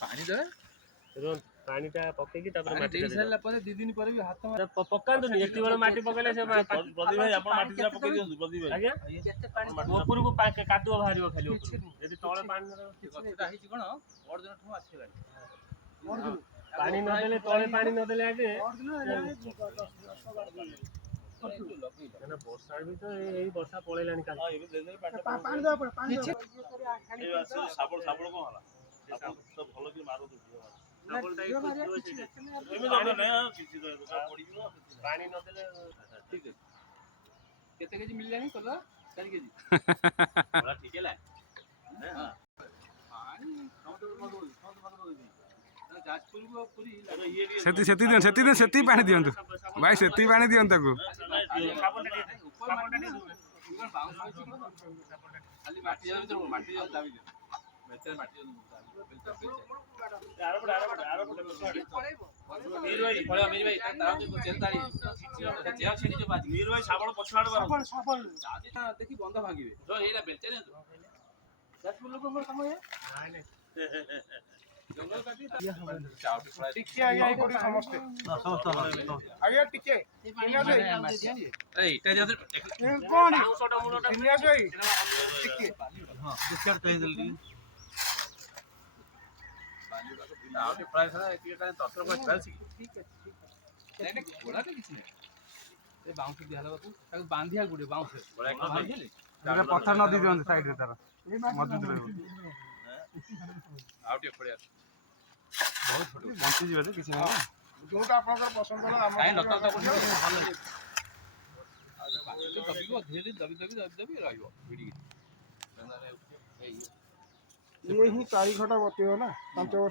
ପାଣି ଦେବେ ପାଣିଟା ପକେଇକି ତାପରେ ମାଟି ଦେଇ ସାରିଲା ପରେ 2 ଦିନ ପରେ ବି ହାତ ପକାନ୍ତୁନି ଏତେ ବେଳ ମାଟି ପକେଇଲେ ସେ ପ୍ରଦୀପ ଭାଇ ଆପଣ ମାଟି ଦିଟା ପକେଇ ଦିଅନ୍ତୁ ପ୍ରଦୀପ ଭାଇ। ଆଜ୍ଞା ଉପରକୁ କାଦୁଅ ବାହାରିବ ଖାଲି ଯଦି ତଳେ ପାଣି ଗଛଟା ହେଇଛି କଣ ପରଦିନ ଠୁ ଆସିଗଲାଣି ପାଣି ନଦେଲେ ତଳେ ପାଣି ନଦେଲେ ଆଗେ ବର୍ଷା ବି ତ ଏଇ ବର୍ଷା ପଳେଇଲାଣି କାଲି ପାଣି ଦବା ପଡେ ପାଣି ଶାବଳ କଣ ହେଲା ତ ଭଲ କି ମାରନ୍ତୁ ପାଣି ନଦେଲେ ଠିକ ଅଛି କେତେ କେଜି ମିଳିଲାଣି କଲରା 4 କେଜି ଠିକ ହେଲା ସେତି ପାଣି ଦିଅନ୍ତୁ ଭାଇ ସେତି ପାଣି ଦିଅନ୍ତୁ ତାକୁ ଦେଖି ବନ୍ଧ ଭାଙ୍ଗିବେ ଏଇଟା ବେଚେ ଲୋକଙ୍କର ସମୟ ଟିକେ ଆଜ୍ଞା ଏଇପଟେ ସମସ୍ତେ ଆଜ୍ଞା ଟିକେ ଏଇଟା କଣ ନିଆସ ଭାଇ ଟିକେ ହଁ କହିଦେଲି ଆଉ ପ୍ରାୟ ତତ୍ର କିଛି ନାହିଁ ଏ ବାଉଁଶ ଦିଆ ହେଲା ତାକୁ ବାନ୍ଧିବା ଗୋଟେ ବାଉଁଶ ପଥର ନଦୀ ଦିଅନ୍ତୁ ସାଇଡରେ ତାର ମଜବୁତ ରହିବ ଆଉ ଟିକେ ପଡିଆ ବହୁତ ଛୋଟ ବଞ୍ଚିଯିବ ଯେ କିଛି ନାହିଁ ଯୋଉଟା ଆପଣଙ୍କର ପସନ୍ଦ ହେଲା କାହିଁ ନତ ଧୀରେ ଧୀରେ ଦବି ରହିବ ଭିଡ଼ିକି ଇଏ ହିଁ 4 ଘଣ୍ଟା ବତିବ ନା 5 ବର୍ଷ